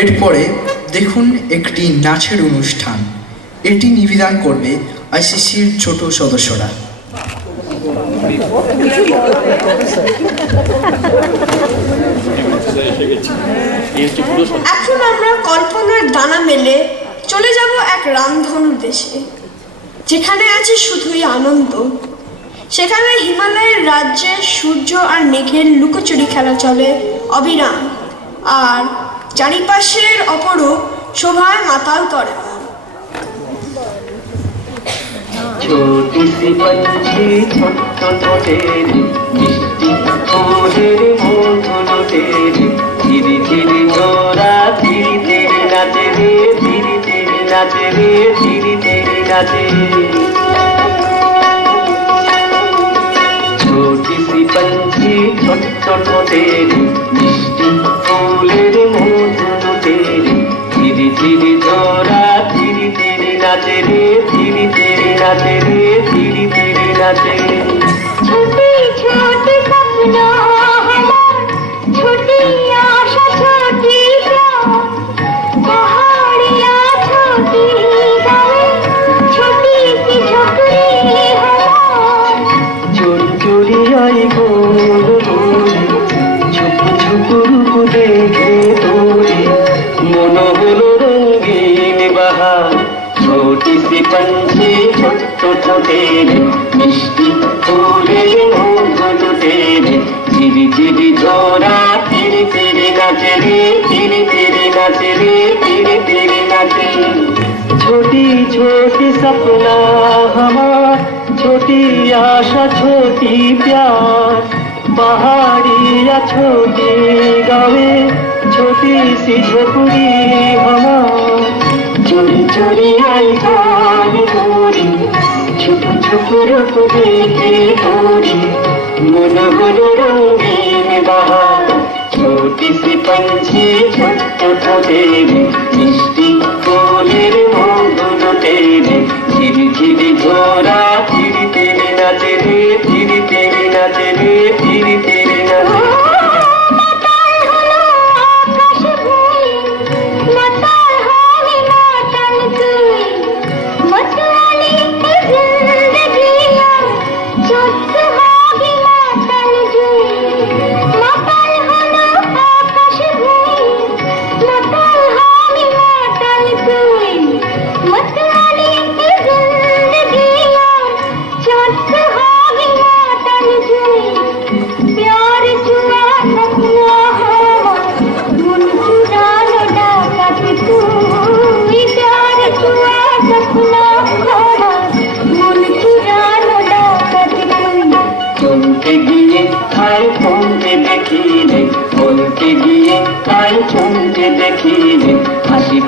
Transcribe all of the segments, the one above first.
এরপরে দেখুন একটি নাচের অনুষ্ঠান। এটি নিবেদন করবে আইসিসির ছোট সদস্যরা। এখন আমরা কল্পনার ডানা মেলে চলে যাব এক রামধনুর দেশে, যেখানে আছে শুধুই আনন্দ। সেখানে হিমালয়ের রাজ্যে সূর্য আর মেঘের লুকোচুরি খেলা চলে অবিরাম, আর চারিপাশের অপরূপ শোভায় মাতাল করে। छोटी सी पंछी छोटो तेरी मिष्टी फूलेर मधुनो तेरी धीरे धीरे जोरा धीरे धीरे नाचे रे धीरे धीरे नाचे रे धीरे धीरे नाचे। छोटी सी पंछी छोटो तेरी मिष्टी फूलेर मधुनो तेरी धीरे धीरे जोरा धीरे धीरे नाचे रे धीरे धीरे नाचे रे धीरे धीरे नाचे। छोटी छोटी सपना हमार छोटी आशा छोटी प्यार पहाड़िया छोटी गाँव छोटी सी झोपड़ी हमार। चोरी चोरी आई बोल बोले छुप छुप रूप देखे तोरे मन हलो रंगीन बहार। छोटी सी पंछी छोटो तेरे मिष्टी फूलेर मधुनो तेरे धीरे धीरे जोरा धीरे धीरे नाचे रे धीरे धीरे नाचे रे धीरे धीरे नाचे। छोटी छोटी सपना हमार छोटी आशा छोटी प्यार पहाड़िया छोटी गावे छोटी सी झोपड़ी हमार। चोरी चोरी आई गान गोरी छुप छुप रूप देखे गोरी मन हलो रंगीन बहार। छोटी सी पंछी छोटो तेरे मिष्टी फूलेर मधुनो तेरे धीरे धीरे जोरा धीरे धीरे नाचे रे धीरे धीरे नाचे रे धीरे धीरे नाचे।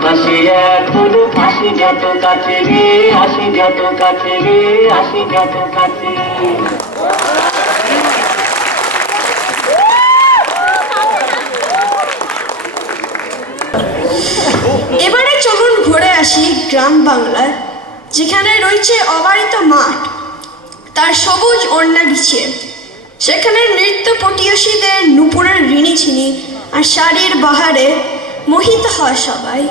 হাসি এখনো হাসি যত কাছে রে হাসি যত কাছে রে হাসি যত কাছে। এবারে চলুন ঘুরে আসি গ্রাম বাংলায়, যেখানে রয়েছে অবারিত মাঠ তার সবুজ ওড়না বিছিয়ে। সেখানে নৃত্য পটীয়সীদের নুপুরের ঋণী ছিনি আর শাড়ির বাহারে মোহিত হয় সবাই।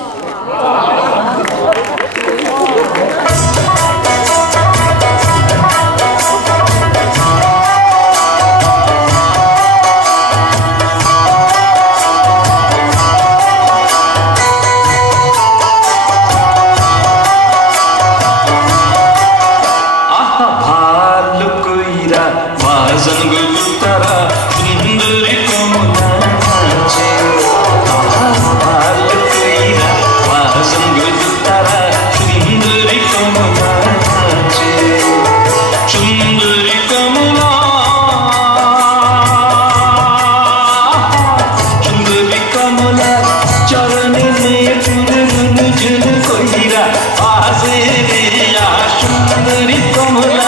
सुंदरी कमला